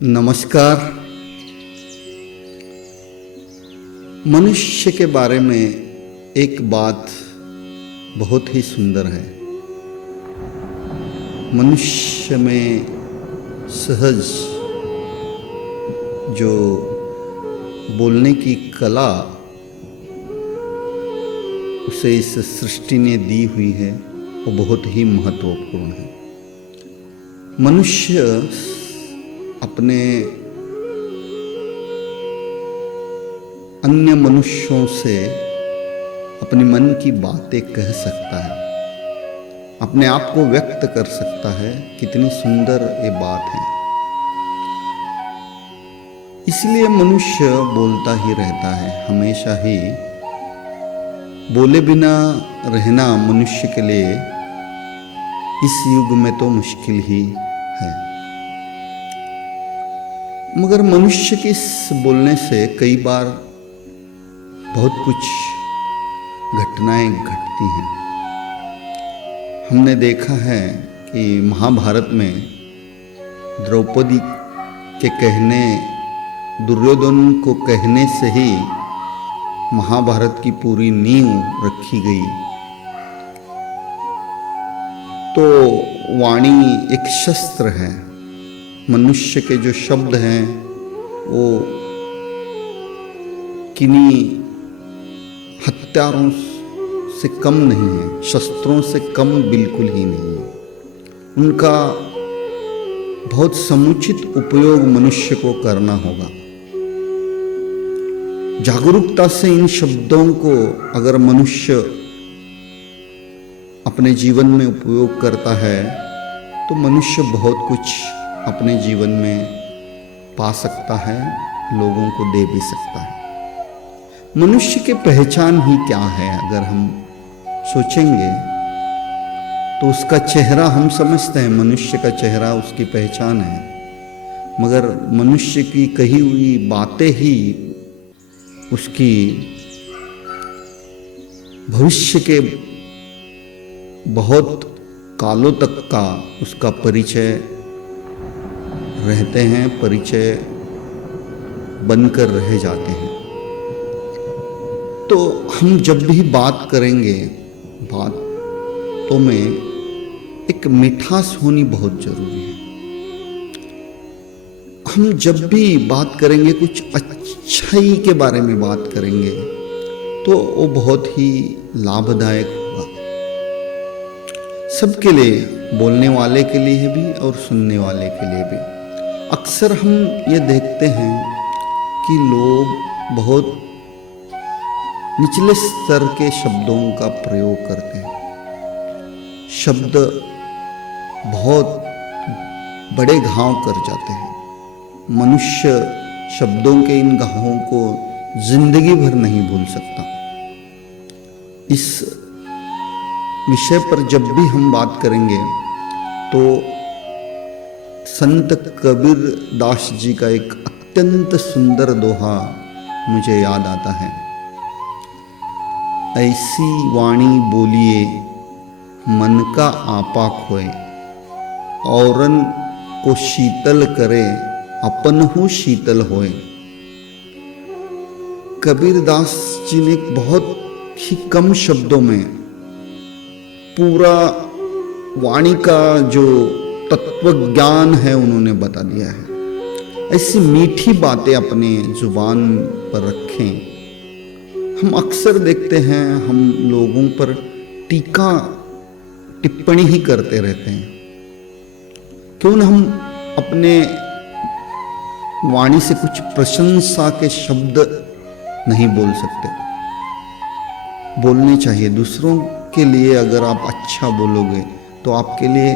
नमस्कार। मनुष्य के बारे में एक बात बहुत ही सुंदर है। मनुष्य में सहज जो बोलने की कला उसे इस सृष्टि ने दी हुई है वो बहुत ही महत्वपूर्ण है। मनुष्य अपने अन्य मनुष्यों से अपने मन की बातें कह सकता है, अपने आप को व्यक्त कर सकता है। कितनी सुंदर ये बात है। इसलिए मनुष्य बोलता ही रहता है। हमेशा ही बोले बिना रहना मनुष्य के लिए इस युग में तो मुश्किल ही है। मगर मनुष्य के इस बोलने से कई बार बहुत कुछ घटनाएं घटती हैं। हमने देखा है कि महाभारत में द्रौपदी के कहने, दुर्योधन को कहने से ही महाभारत की पूरी नींव रखी गई। तो वाणी एक शस्त्र है। मनुष्य के जो शब्द हैं वो किन्हीं हत्यारों से कम नहीं है, शस्त्रों से कम बिल्कुल ही नहीं है। उनका बहुत समुचित उपयोग मनुष्य को करना होगा। जागरूकता से इन शब्दों को अगर मनुष्य अपने जीवन में उपयोग करता है तो मनुष्य बहुत कुछ अपने जीवन में पा सकता है, लोगों को दे भी सकता है। मनुष्य की पहचान ही क्या है अगर हम सोचेंगे तो उसका चेहरा हम समझते हैं, मनुष्य का चेहरा उसकी पहचान है। मगर मनुष्य की कही हुई बातें ही उसकी भविष्य के बहुत कालों तक का उसका परिचय रहते हैं, परिचय बनकर रह जाते हैं। तो हम जब भी बात करेंगे, बातों में एक मिठास होनी बहुत जरूरी है। हम जब भी बात करेंगे, कुछ अच्छाई के बारे में बात करेंगे तो वो बहुत ही लाभदायक होगा सबके लिए, बोलने वाले के लिए भी और सुनने वाले के लिए भी। अक्सर हम ये देखते हैं कि लोग बहुत निचले स्तर के शब्दों का प्रयोग करते हैं। शब्द बहुत बड़े घाव कर जाते हैं। मनुष्य शब्दों के इन घावों को जिंदगी भर नहीं भूल सकता। इस विषय पर जब भी हम बात करेंगे तो संत कबीर दास जी का एक अत्यंत सुंदर दोहा मुझे याद आता है। ऐसी वाणी बोलिए मन का आपा खोए, औरन को शीतल करे अपन हूँ शीतल होए। कबीर दास जी ने बहुत ही कम शब्दों में पूरा वाणी का जो तत्व ज्ञान है उन्होंने बता दिया है। ऐसी मीठी बातें अपने जुबान पर रखें। हम अक्सर देखते हैं हम लोगों पर टीका टिप्पणी ही करते रहते हैं। क्यों न हम अपने वाणी से कुछ प्रशंसा के शब्द नहीं बोल सकते? बोलने चाहिए दूसरों के लिए। अगर आप अच्छा बोलोगे तो आपके लिए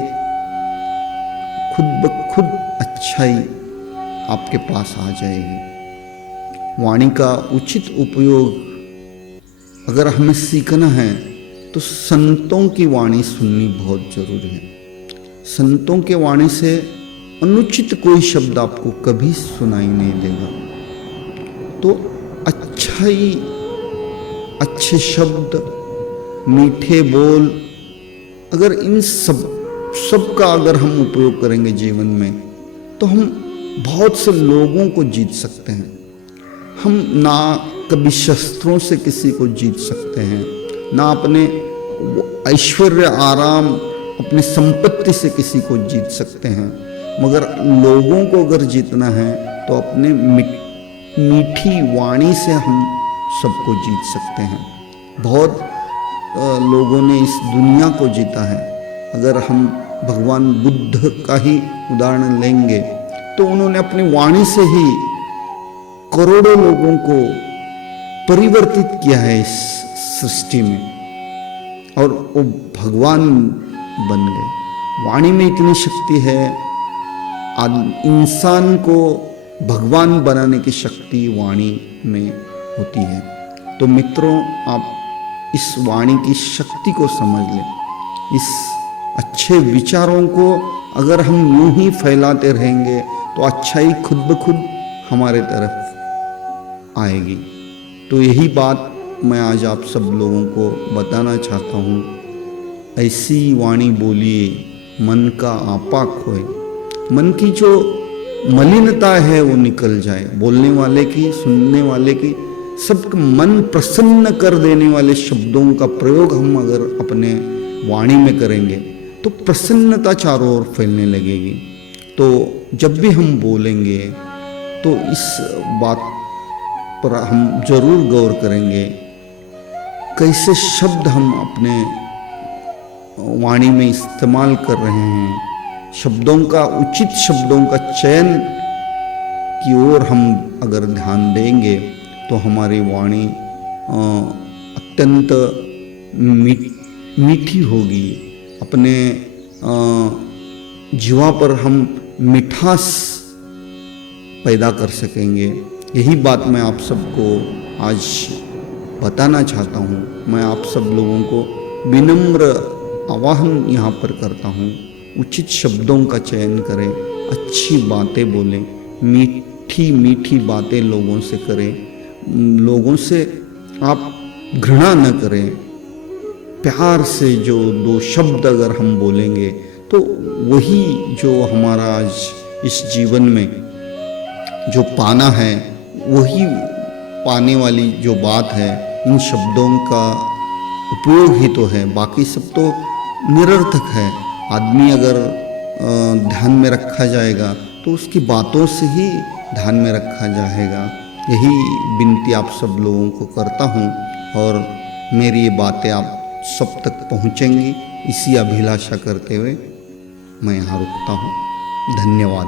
खुद ब खुद अच्छाई आपके पास आ जाएगी। वाणी का उचित उपयोग अगर हमें सीखना है तो संतों की वाणी सुननी बहुत जरूरी है। संतों के वाणी से अनुचित कोई शब्द आपको कभी सुनाई नहीं देगा। तो अच्छाई, अच्छे शब्द, मीठे बोल, अगर इन सब का अगर हम उपयोग करेंगे जीवन में तो हम बहुत से लोगों को जीत सकते हैं। हम ना कभी शस्त्रों से किसी को जीत सकते हैं, ना अपने ऐश्वर्य आराम अपनी संपत्ति से किसी को जीत सकते हैं, मगर लोगों को अगर जीतना है तो अपने मीठी वाणी से हम सबको जीत सकते हैं। बहुत लोगों ने इस दुनिया को जीता है। अगर हम भगवान बुद्ध का ही उदाहरण लेंगे तो उन्होंने अपनी वाणी से ही करोड़ों लोगों को परिवर्तित किया है इस सृष्टि में, और वो भगवान बन गए। वाणी में इतनी शक्ति है, इंसान को भगवान बनाने की शक्ति वाणी में होती है। तो मित्रों, आप इस वाणी की शक्ति को समझ लें। इस अच्छे विचारों को अगर हम यूं ही फैलाते रहेंगे तो अच्छाई खुद ब खुद हमारे तरफ आएगी। तो यही बात मैं आज आप सब लोगों को बताना चाहता हूँ। ऐसी वाणी बोलिए मन का आपा खोए। मन की जो मलिनता है वो निकल जाए। बोलने वाले की, सुनने वाले की, सबका मन प्रसन्न कर देने वाले शब्दों का प्रयोग हम अगर अपने वाणी में करेंगे तो प्रसन्नता चारों ओर फैलने लगेगी। तो जब भी हम बोलेंगे तो इस बात पर हम जरूर गौर करेंगे, कैसे शब्द हम अपने वाणी में इस्तेमाल कर रहे हैं। शब्दों का, उचित शब्दों का चयन की ओर हम अगर ध्यान देंगे तो हमारी वाणी अत्यंत मीठी होगी। अपने जीवा पर हम मिठास पैदा कर सकेंगे। यही बात मैं आप सबको आज बताना चाहता हूँ। मैं आप सब लोगों को विनम्र आह्वान यहाँ पर करता हूँ, उचित शब्दों का चयन करें, अच्छी बातें बोलें, मीठी मीठी बातें लोगों से करें। लोगों से आप घृणा न करें। प्यार से जो दो शब्द अगर हम बोलेंगे तो वही जो हमारा आज इस जीवन में जो पाना है, वही पाने वाली जो बात है, इन शब्दों का उपयोग ही तो है। बाकी सब तो निरर्थक है। आदमी अगर ध्यान में रखा जाएगा तो उसकी बातों से ही ध्यान में रखा जाएगा। यही विनती आप सब लोगों को करता हूँ, और मेरी ये बातें आप सब तक पहुँचेंगी, इसी अभिलाषा करते हुए मैं यहाँ रुकता हूँ। धन्यवाद।